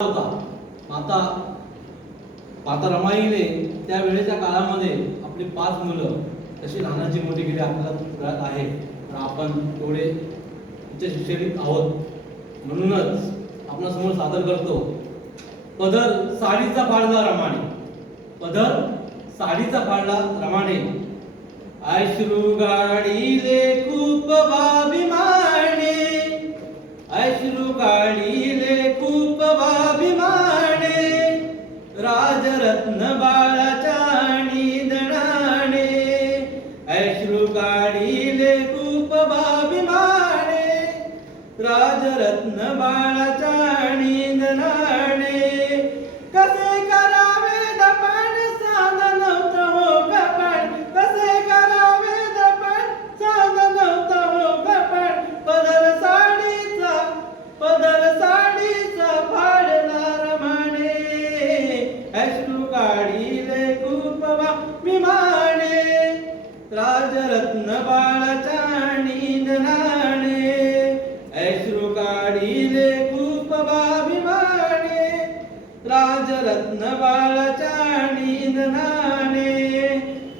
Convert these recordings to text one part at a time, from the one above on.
होता. माता माता रमाईने त्या वेळेच्या काळामध्ये आपली 5 मुलं कशी लहानाची मोठी केली आपल्याला कळत आहे. तर आपण एवढे उच्च शिक्षित आहोत म्हणूनच आपणासमोर सादर करतो. पदर साडीचा फाडला रमाने, पदर साडीचा फाडला रमाने, अश्रू गाडीले खूप बाभिमाने, अश्रू गाडीले खूप बाभिमाने, राजरत्न बाळाच्या निधनाने, अश्रू गाडीले खूप बाभिमाने, राजरत्न बाळाच्या निधनाने. कसे करावे दपण सांग नव्हतं हो गपण, कसे करावे दपण सांग नव्हतं हो गपण, पदर साडीचा फाडला रमाने, अश्रू काढिले खूप बाभिमाने, राजरत्न बाळाच्या निधनाने, अश्रू काढिले खूप बाभिमाने, राजरत्न बाळाच्या निधनाने.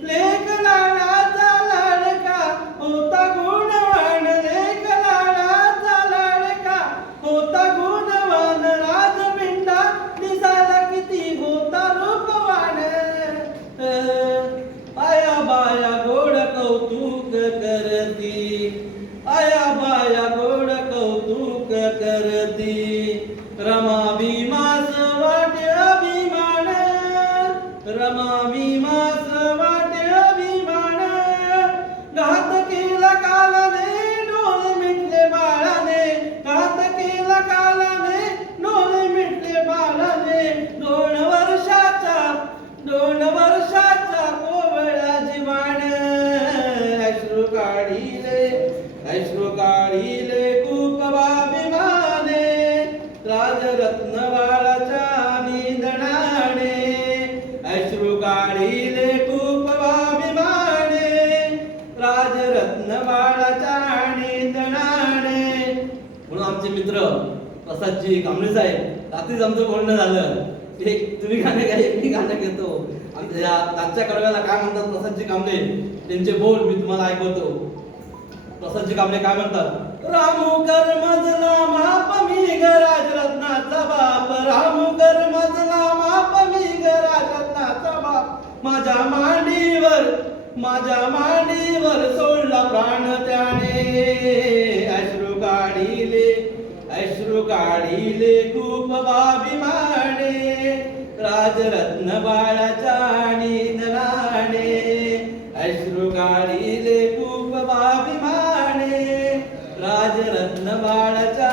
लेक लाडाचा लाडका होता गुणवान, लेक लाडाचा लाडका होता गुणवान, राजपिंडा दिसायला किती होता रूपवान. आया बाया गोड कौतुक करती, आया बाया गोड कौतुक करती, रमा भीमास वाटे अभिमान, रमा भीमास वाटे अभिमान. घात केला कालाने डोळे मिटले बाळाने, घात केला कालाने डोळे मिटले बाळाने. 2 वर्षाचा कोवळा जीवान, अश्रू काढिले खूप बाभिमाने, राजरत्न बाळाच्या निधनाने, अश्रू काढिले खूप बाभिमाने, राजरत्न बाळाच्या निधनाने. म्हणून आमचे मित्र प्रसादजी कांबळे साहेब, रात्रीच आमचं बोलणं झालं. एक तुम्ही गाणे गाय, मी गाणं घेतो. आमच्या या आजच्या कडव्याला काय म्हणतात प्रसादजी कांबळे, त्यांचे बोल मी तुम्हाला ऐकवतो. प्रसादजी कांबळे काय म्हणतात? रामू कर मजला माप मी ग राजरत्नाचा बाप, रामू कर मजला माप मी ग राजरत्नाचा बाप, माझ्या मांडीवर सोडला प्राण त्याने, अश्रू काढिले खूप बाभिमाने, राजरत्न बाळाच्या निधनाने, अश्रू काढिले खूप बाभिमाने, राजरत्न बाळाच्या